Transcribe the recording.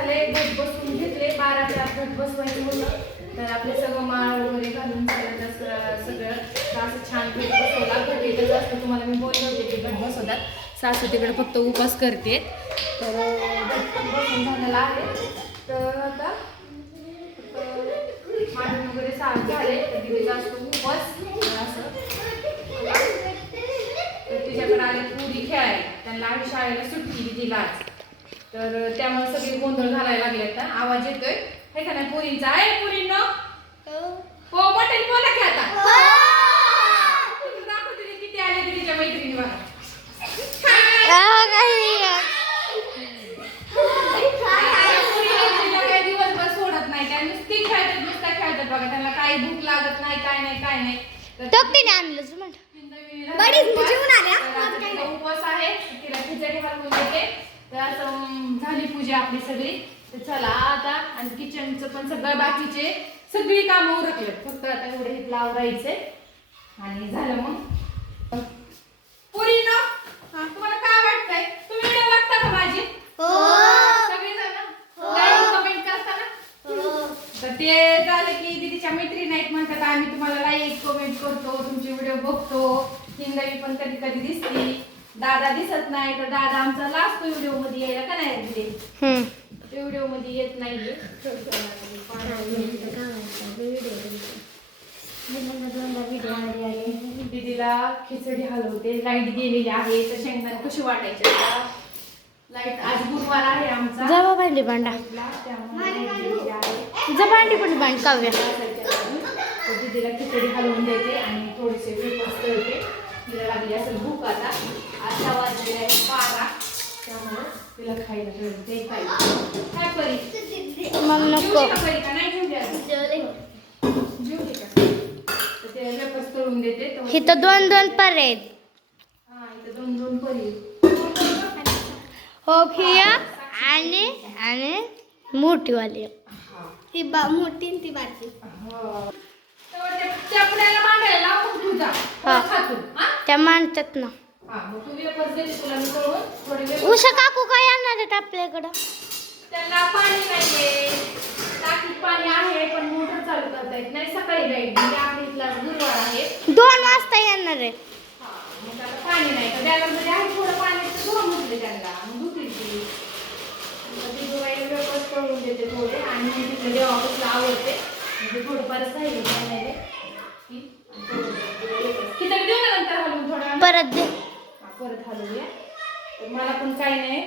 झाले घट बसून घेतले बारा आत घट बसवायचं होतं. तर आपले सगळं माळ वगैरे घालून झालं सगळं असं छान घट बसवला. घट एकच असतं तुम्हाला मी बोलले होते की घट बसवतात. सासू तिकडे फक्त उपास करते. तर घट बसून झालेला आहे. तर आता फक्त वगैरे साफ झाले. तर तिथे जास्त उपास. असं. तर तिच्याकडे आले पुरी खेळायला. त्यांना आम्ही शाळेला सुट्टी दिली आज. तर त्यामुळे सगळे गोंधळ घालायला लागले आता. आवाज येतोय. हे का नाही पुरींचा? आहे पुरींनो? हो. मोठ्याने बोला की आता. दाखवते ते किती आले ते तिच्या मैत्रिणी बघा पुरीला काही दिवसभर सोडत नाही त्या. नुसती खेळतात नुसत्या खेळतात बघा. त्यांना काही भूक लागत नाही काय नाही काय नाही. आणलं म्हणत आल्या उपवास आहे तिला खिचडी हलवून देते तर असं झाली पूजा आपली सगळी. तर चला आता आणि किचनचं पण सगळं बाकीचे सगळी कामं उरकले फक्त आता एवढे हे आवरायचे आणि झालं मग. पुरी ना तुम्हाला काय वाटतंय? तुम्ही बघता का माझी? सगळी लाईक कमेंट करता ना तर ते झालं की दीदीच्या मैत्रिणी नाहीत म्हणतात आम्ही तुम्हाला लाईक कमेंट करतो तुमचे व्हिडिओ बघतो. हिंगवी पण कधी कधी दिसती. दादा दिसत नाही तर दादा आमचा लास्ट व्हिडिओमध्ये यायला का नाही ते व्हिडिओमध्ये येत नाहीये दीदीला खिचडी हलवते लाइट गेलेली आहे तर शेंगदाणे कशी वाटायचे लाइट आज गुरुवार आहे आमचा. जवा भांडी भांडा. त्यामुळे light गेलेली आहे. जा भांडी पण भांड काव्या. तर दीदीला खिचडी हलवून देते आणि थोडेसे वेफर्स तळते तिला लागली असेल भूक आता. तिला खायला ठेवते काय काय परी? मग नको. का? तर इथं दोन दोन पर आहेत. हा खिया आणि आणि मोठीवाली. हा. ती बा मोठी ती बारकी. हो. त्या- मांडतात ना. उषा काकू काय आणणार आहेत आपल्याकडं? त्यांना पाणी नाहीये. टाकीत पाणी आहे पण मोटर चालू करता येत नाही. सकाळी लाइट म्हणजे आपल्या इथला गुरुवार आहे. दोन वाजता येणार आहे. हा, मग पाणी नाही. तर बॅलरमध्ये आहे थोडं पाणी तर धुवून म्हटले त्यांना. मग धुतील ती मग ती धुवायला व्यवस्थित करून देते थोडे. आणि मग तिथलं देवापासून आवडते म्हणजे थोडंफारच राहिले नाही परत दे. परत हलवूया. मला पण काही नाही.